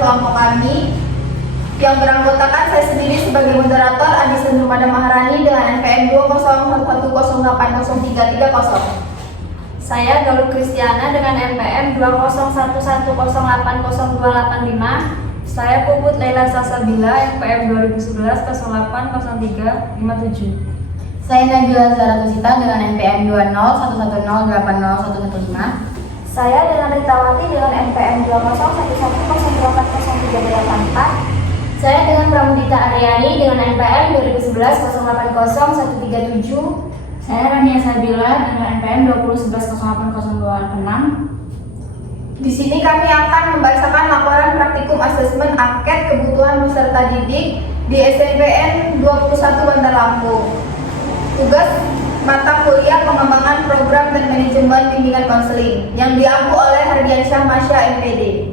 kelompok kami yang beranggotakan saya sendiri sebagai moderator Adi Sendrumada Maharani dengan NPM 20110803330. Saya Galuh Kristiana dengan NPM 20110802855. Saya Puput Laila Salsabila NPM 2011-080357. Saya Nabila Zaratusita dengan NPM 20110808115. Saya dengan Ritawati dengan NPM 20110802384. Saya dengan Pramudita Aryani dengan NPM 2011-080137. Saya Rania Sabila dengan NPM 2011-080286. Di sini kami akan membacakan laporan praktikum asesmen angket kebutuhan peserta didik di SNPN 21 Bandar Lampung. Tugas mata kuliah pengembangan program dan manajemen bimbingan konseling yang diampu oleh Hardiansyah Masya MPD.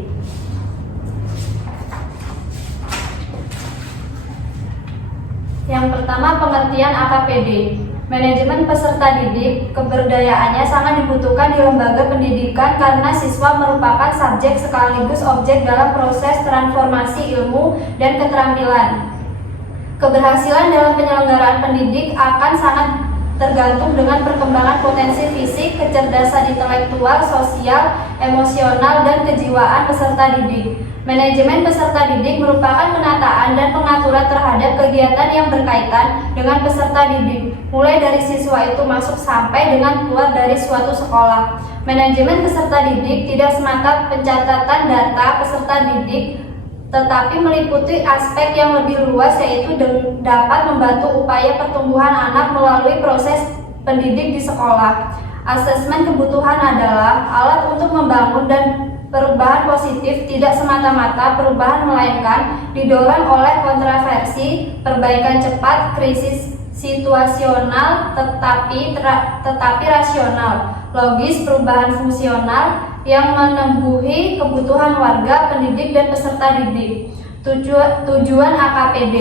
Yang pertama, pengertian AKPD. Manajemen peserta didik, keberdayaannya sangat dibutuhkan di lembaga pendidikan karena siswa merupakan subjek sekaligus objek dalam proses transformasi ilmu dan keterampilan. Keberhasilan dalam penyelenggaraan pendidik akan sangat tergantung dengan perkembangan potensi fisik, kecerdasan intelektual, sosial, emosional, dan kejiwaan peserta didik. Manajemen peserta didik merupakan penataan dan pengaturan terhadap kegiatan yang berkaitan dengan peserta didik, mulai dari siswa itu masuk sampai dengan keluar dari suatu sekolah. Manajemen peserta didik tidak semata pencatatan data peserta didik, tetapi meliputi aspek yang lebih luas, yaitu dapat membantu upaya pertumbuhan anak melalui proses pendidik di sekolah. Asesmen kebutuhan adalah alat untuk membangun dan perubahan positif, tidak semata-mata perubahan melainkan didorong oleh kontroversi, perbaikan cepat, krisis situasional tetapi rasional, logis, perubahan fungsional yang menembuhi kebutuhan warga, pendidik, dan peserta didik. Tujuan AKPD: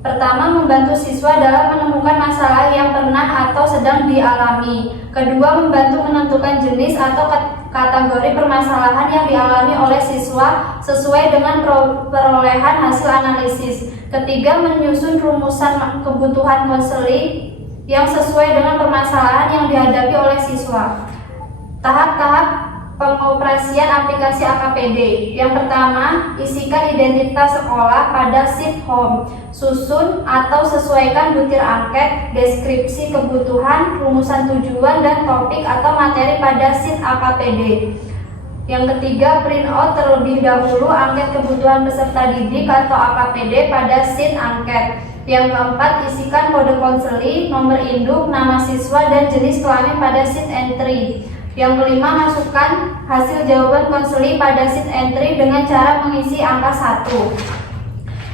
pertama, membantu siswa dalam menemukan masalah yang pernah atau sedang dialami. Kedua, membantu menentukan jenis atau kategori permasalahan yang dialami oleh siswa sesuai dengan perolehan hasil analisis. Ketiga, menyusun rumusan kebutuhan konseling yang sesuai dengan permasalahan yang dihadapi oleh siswa. Tahap-tahap pengoperasian aplikasi AKPD. Yang pertama, isikan identitas sekolah pada sheet home. Susun atau sesuaikan butir angket, deskripsi kebutuhan, rumusan tujuan, dan topik atau materi pada sheet AKPD. Yang ketiga, print out terlebih dahulu angket kebutuhan peserta didik atau AKPD pada sheet angket. Yang keempat, isikan kode konseling, nomor induk, nama siswa, dan jenis kelamin pada sheet entry. Yang kelima, masukkan hasil jawaban konseling pada sheet entry dengan cara mengisi angka 1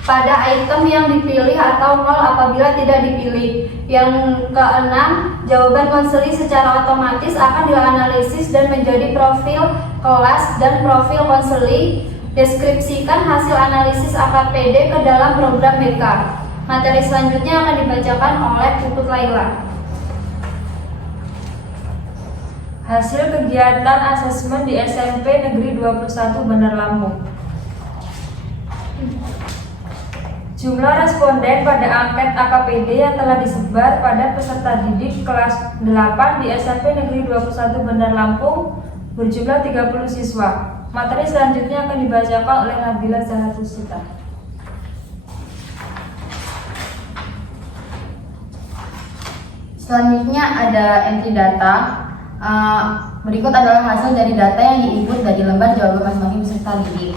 pada item yang dipilih atau 0 apabila tidak dipilih. Yang keenam, jawaban konseling secara otomatis akan dianalisis dan menjadi profil kelas dan profil konseling. Deskripsikan hasil analisis AKPD ke dalam program BK. Materi selanjutnya akan dibacakan oleh Puput Laila. Hasil kegiatan asesmen di SMP Negeri 21 Bandar Lampung. Jumlah responden pada angket AKPD yang telah disebar pada peserta didik kelas 8 di SMP Negeri 21 Bandar Lampung berjumlah 30 siswa. Materi selanjutnya akan dibacakan oleh Nabila Zaratusita. Selanjutnya ada entry data. Berikut adalah hasil dari data yang diinput dari lembar jawaban masing-masing peserta didik.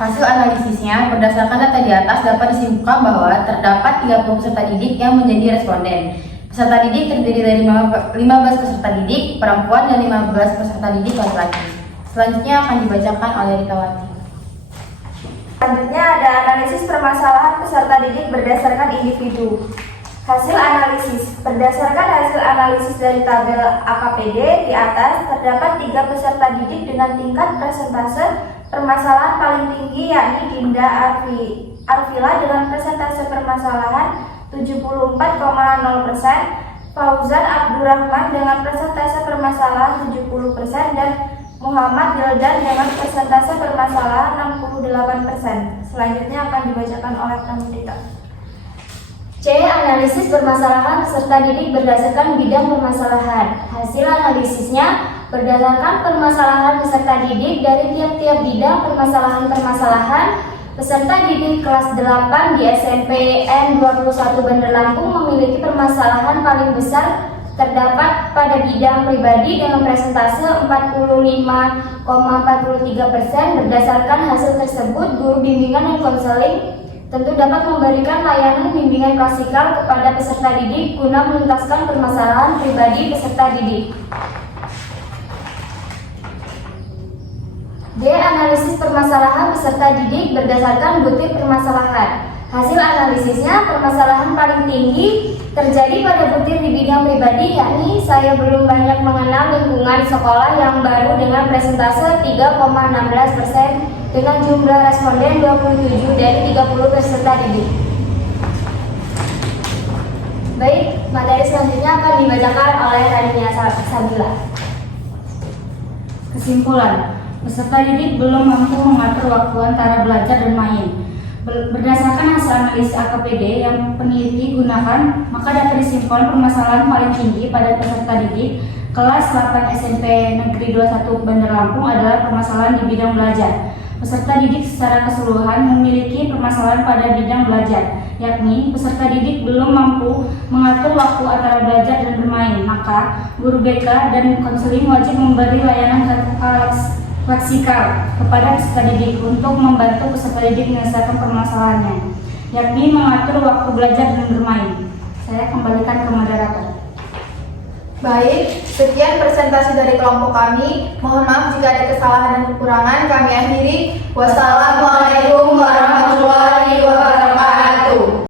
Hasil analisisnya, berdasarkan data di atas dapat disimpulkan bahwa terdapat 30 peserta didik yang menjadi responden. Peserta didik terdiri dari 15 peserta didik perempuan dan 15 peserta didik laki-laki. Selanjutnya akan dibacakan oleh Ritawati. Selanjutnya ada analisis permasalahan peserta didik berdasarkan individu. Hasil analisis. Berdasarkan hasil analisis dari tabel AKPD di atas, terdapat 3 peserta didik dengan tingkat persentase permasalahan paling tinggi, yakni Dinda Arvila dengan persentase permasalahan 74,0%, Fauzan Abdurrahman dengan persentase permasalahan 70%, dan Muhammad Wildan dengan persentase permasalahan 68%. Selanjutnya akan dibacakan oleh Pramudita. C. Analisis permasalahan peserta didik berdasarkan bidang permasalahan. Hasil analisisnya berdasarkan permasalahan peserta didik dari tiap-tiap bidang permasalahan-permasalahan peserta didik kelas 8 di SMP N21 Bandar Lampung memiliki permasalahan paling besar terdapat pada bidang pribadi dengan presentase 45,43%. Berdasarkan hasil tersebut, guru bimbingan dan konseling tentu dapat memberikan layanan bimbingan klasikal kepada peserta didik guna menuntaskan permasalahan pribadi peserta didik. D. Analisis permasalahan peserta didik berdasarkan butir permasalahan. Hasil analisisnya, permasalahan paling tinggi terjadi pada butir di bidang pribadi, yakni saya belum banyak mengenal lingkungan sekolah yang baru dengan presentase 3,16% dengan jumlah responden 27 dari 30 peserta didik. Baik, materi selanjutnya akan dibacakan oleh Rania Sabila. Kesimpulan, peserta didik belum mampu mengatur waktu antara belajar dan main. Berdasarkan hasil analisis AKPD yang peneliti gunakan, maka dapat disimpulkan permasalahan paling tinggi pada peserta didik kelas 8 SMP Negeri 21 Bandar Lampung adalah permasalahan di bidang belajar. Peserta didik secara keseluruhan memiliki permasalahan pada bidang belajar, yakni peserta didik belum mampu mengatur waktu antara belajar dan bermain, maka guru BK dan konseling wajib memberi layanan leksikal kepada peserta didik untuk membantu peserta didik menyelesaikan permasalahannya, yakni mengatur waktu belajar dan bermain. Saya kembalikan ke moderator. Baik, sekian presentasi dari kelompok kami. Mohon maaf jika ada kesalahan dan kekurangan. Kami akhiri. Wassalamualaikum warahmatullahi wabarakatuh.